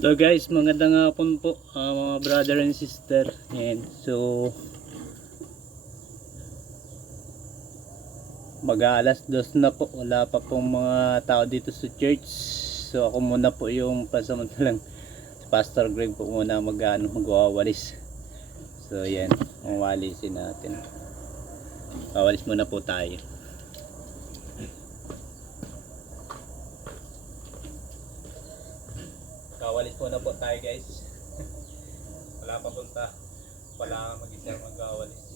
Hello guys, magandang hapon po mga brother and sister. Ayan. So mag-aalas 2 na po, wala pa pong mga tao dito sa church. So ako muna po yung pasamantalang Pastor Greg po muna magwawalis. So ayan, mawalisin natin. Wawalis muna po tayo. Kawalis muna po tayo guys. Wala pa punta. Wala mag-isa magwawalis.